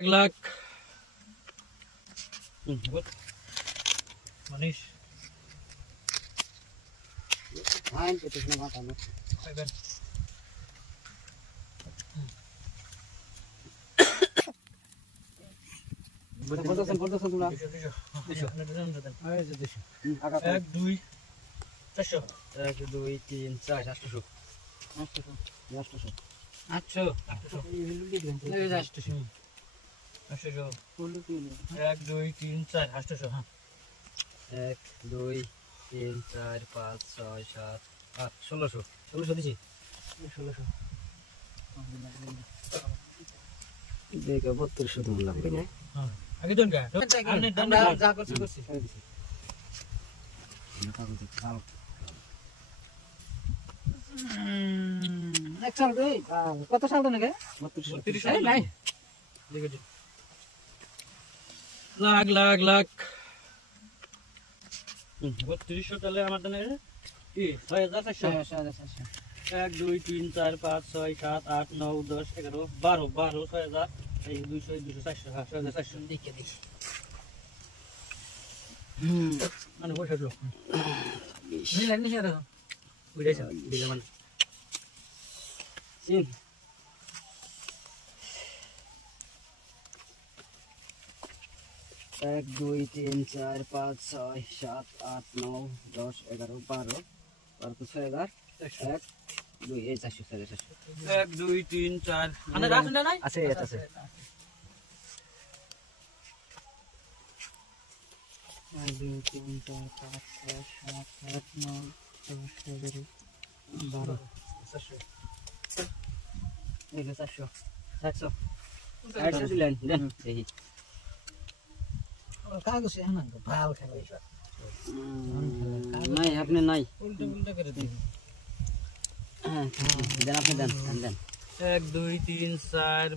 Lakh manish Ayan, putus na mata mo. Ivan Pultasan tula. এক দুই 400 1, 2, 3, 4, 800. 800. 800 এক দুই তিন চার 800 হ্যাঁ 1, 2, 3, 4, 5, 6, 7, 8, 1600. 1600 দিছি। 1600. দেখো 3200 তো লাগবে না। হ্যাঁ আগে দেন কা আপনি দেন যা করছি করছি। এক সাল রে কত সাল তো নাকি 32 নাই দেখে দিন লাখ লাখ লাখ 3200 তাহলে আমার দেন কি 6400 1 2 3 4 5 6 7 8 9 10 11 12 6000 এই 200 400 হ্যাঁ 6400 দেখে দেখি মানে বসে দিল নিলেন নি হেরা বুঝাইছ দিলে মানে সিন 1 2 3 4 5 6 7 8 9 10 11 12 12 তো 6000 1 2 এই 400 1 2 3 4 মানে রাখুন না নাই আছে আছে 1 2 3 4 5 6 7 8 9 10 11 12 এই 400 400 দিলেন দেন এই কাগজ এখানে ভাল খেলা নাই আপনি নাই উল্টা উল্টা করে দিন হ্যাঁ দেন আপনি দেন দেন 1 2 3 4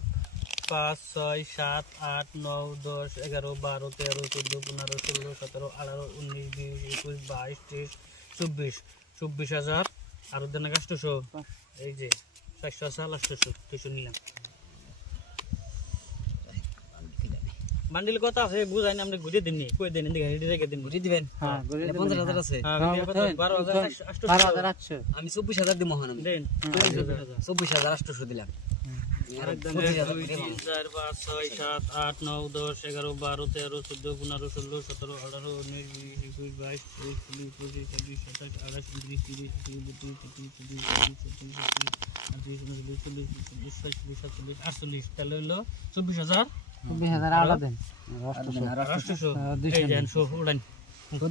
5 6 7 8 9 10 11 12 13 14 15 16 17 18 19 20 21 22 23 24000 আর দেন 800 এই যে 400 800 200 নিলাম বান্ডিল কত আছে বুঝাই না আমরা ঘুরে দিননি কই দেন এদিকে হেডি রেখে দিন ঘুরে দিবেন হ্যাঁ 15000 আছে হ্যাঁ 12800 আমি 24000 দিমু হন আমি দেন 24800 দিলাম একদম 2 3 4 5 6 7 8 9 10 11 12 13 14 15 16 17 18 19 20 22 23 24 25 26 28 তাহলে হলো 24000 24000 আলাদা দেন 800 এই দেন 100 উড়ান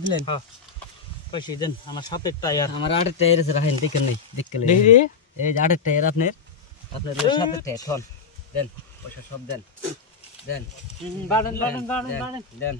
দিলেন হ্যাঁ পয়সা দেন আমার সাথে টায়ার আমার 8 টায়ার আছে রাখেন দেখেন নাই দেখলে দেখি এই যে 8 টায়ার আপনার সাথে টায়ার থন দেন পয়সা সব দেন দেন বাড়েন দেন